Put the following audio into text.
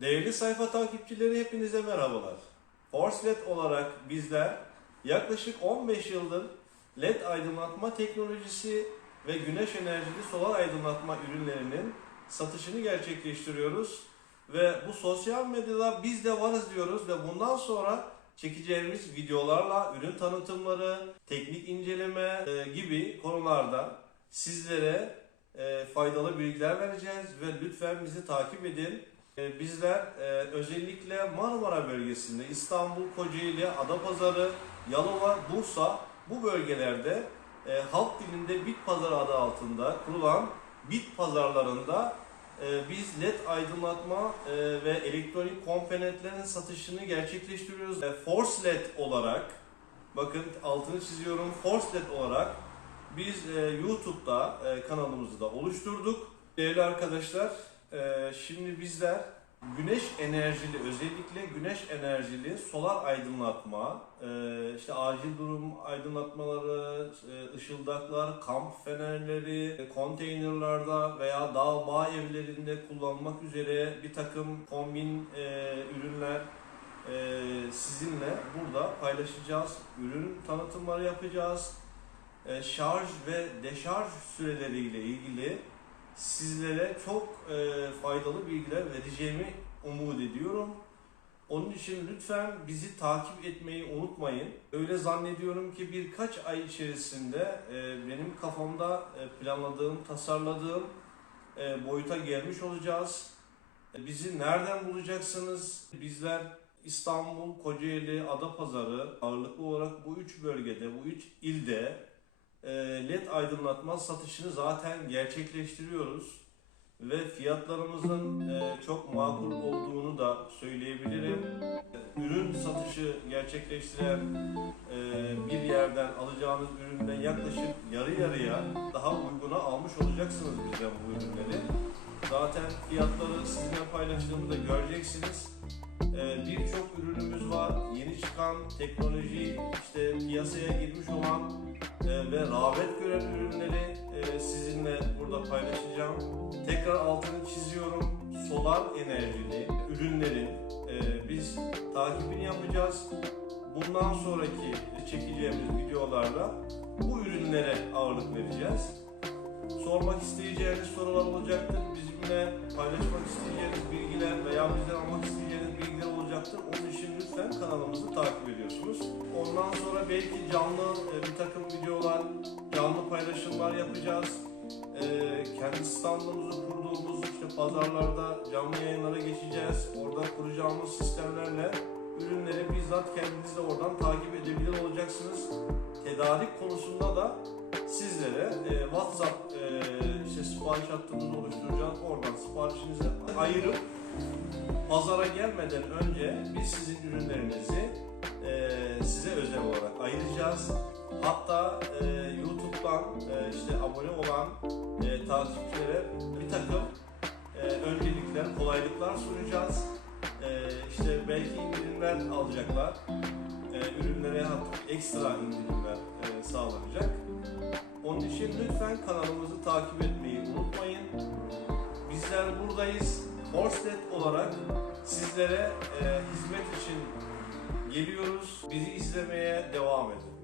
Değerli sayfa takipçileri hepinize merhabalar. Forcelet olarak bizler yaklaşık 15 yıldır LED aydınlatma teknolojisi ve güneş enerjili solar aydınlatma ürünlerinin satışını gerçekleştiriyoruz. Ve bu sosyal medyada biz de varız diyoruz ve bundan sonra çekeceğimiz videolarla ürün tanıtımları, teknik inceleme e, gibi konularda sizlere e, faydalı bilgiler vereceğiz ve lütfen bizi takip edin. E, Bizler e, özellikle Marmara bölgesinde İstanbul, Kocaeli, Adapazarı, Yalova, Bursa bu bölgelerde e, halk dilinde bit pazarı adı altında kurulan bit pazarlarında e, biz led aydınlatma ve elektronik komponentlerin satışını gerçekleştiriyoruz. Force led olarak bakın altını çiziyorum Force led olarak biz YouTube'da kanalımızı da oluşturduk. Değerli arkadaşlar, e, şimdi bizler güneş enerjili, özellikle güneş enerjili solar aydınlatma, e, işte acil durum aydınlatmaları, e, ışıldaklar, kamp fenerleri, e, konteynerlarda veya dağ bağ evlerinde kullanmak üzere bir takım kombin e, ürünler e, sizinle burada paylaşacağız. Ürün tanıtımları yapacağız e, şarj ve deşarj süreleriyle ilgili sizlere çok e, faydalı bilgiler vereceğimi umut ediyorum. Onun için lütfen bizi takip etmeyi unutmayın. Öyle zannediyorum ki birkaç ay içerisinde e, benim kafamda e, planladığım, tasarladığım e, boyuta gelmiş olacağız. E, Bizi nereden bulacaksınız? Bizler İstanbul, Kocaeli, Adapazarı ağırlıklı olarak bu üç bölgede, bu üç ilde LED aydınlatma satışını zaten gerçekleştiriyoruz ve fiyatlarımızın e, çok makul olduğunu da söyleyebilirim. Ürün satışı gerçekleştiren e, bir yerden alacağınız üründen yaklaşık yarı yarıya daha uyguna almış olacaksınız bizden bu ürünleri. Zaten fiyatları sizinle paylaştığımda göreceksiniz. Ee, Birçok ürünümüz çıkan teknoloji, işte piyasaya girmiş olan e, ve rağbet gören ürünleri e, sizinle burada paylaşacağım. Tekrar altını çiziyorum. Solar enerjili ürünlerin e, biz takibini yapacağız. Bundan sonraki çekeceğimiz videolarla bu ürünlere ağırlık vereceğiz. Sormak isteyeceğiniz sorular olacaktır. Bizimle paylaşmak isteyeceğiniz bilgiler veya bizden almak isteyeceğiniz bilgiler olacaktır. Belki canlı e, bir takım videolar, canlı paylaşımlar yapacağız. E, kendi standımızı kurduğumuz işte pazarlarda canlı yayınlara geçeceğiz. Orada kuracağımız sistemlerle ürünleri bizzat kendiniz de oradan takip edebilir olacaksınız. Tedarik konusunda da sizlere e, WhatsApp e, işte sipariş hattımızı oluşturacağız. Oradan siparişinizi ayırıp pazara gelmeden önce biz sizin ürünlerinizi e, size özel olarak ayıracağız. Hatta e, YouTube'dan e, işte abone olan e, takipçilere bir takım e, öncelikler, kolaylıklar sunacağız. E, işte belki indirimler alacaklar. E, ürünlere hatta ekstra indirimler e, sağlanacak. Onun için lütfen kanalımızı takip etmeyi unutmayın. Bizler buradayız. Horselet olarak sizlere e, hizmet için geliyoruz. Bizi izlemeye devam edin.